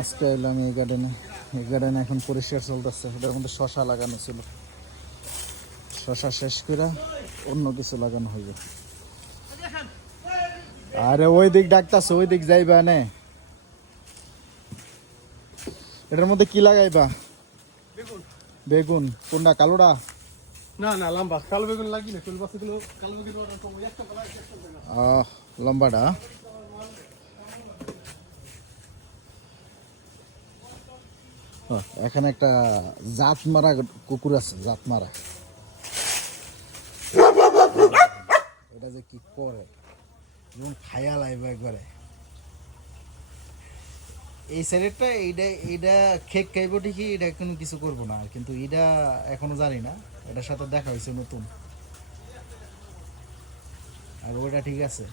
আজকে এলাম এই গার্ডেনে। এই গার্ডেনে এখন পরিষ্কার চলতেছে। এটার মধ্যে শশা লাগানো ছিল, শশা শেষ করে অন্য কিছু লাগানো হইবে। আরে ওই দিক ডাকতাছে, ওই দিক যাইবা নে। এটার মধ্যে কি লাগাইবা? বেগুন। বেগুন কোনটা? কালোটা? না না, লম্বা কালো বেগুন লাগিলে কোন বাসে গুলো কালো বেগুন ওটা তো একটা কলা একটা লম্বাটা। এখানে একটা জাত মারা কুকুর আছে, জাত মারা। এটা যে কি করে এবং খায়া লাইবে একবারে। এই সাইডেরটা এইটা খেক খাইব ঠিকই, এটা কোনো কিছু করবো না, কিন্তু এটা এখনো জানি না। এটার সাথে দেখা হয়েছে নতুন, আর ওটা ঠিক আছে।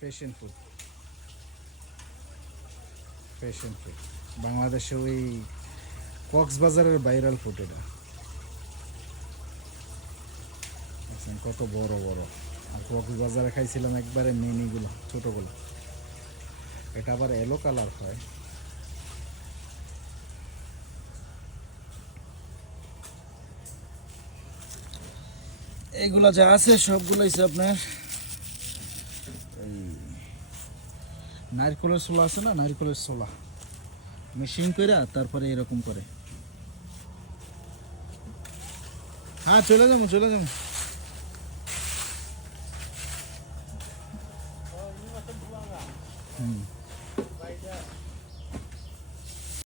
ফ্যাশন ফুড, ফ্যাশন ফুড বাংলাদেশে ওই কক্সবাজারের ভাইরাল ফুড। এটা কত বড় বড়। আর কক্সবাজারে খাইছিলাম একবারে মিনিগুলো, ছোটগুলো। এটা আবার এলো কালার হয়। এইগুলা যা আছে সবগুলো হচ্ছে আপনার নারকেলের ছোলা আছে না, নারকেলের ছোলা মেশিন করে তারপরে এরকম করে। হ্যাঁ চলে যাবো, চলে যাবো। হুম।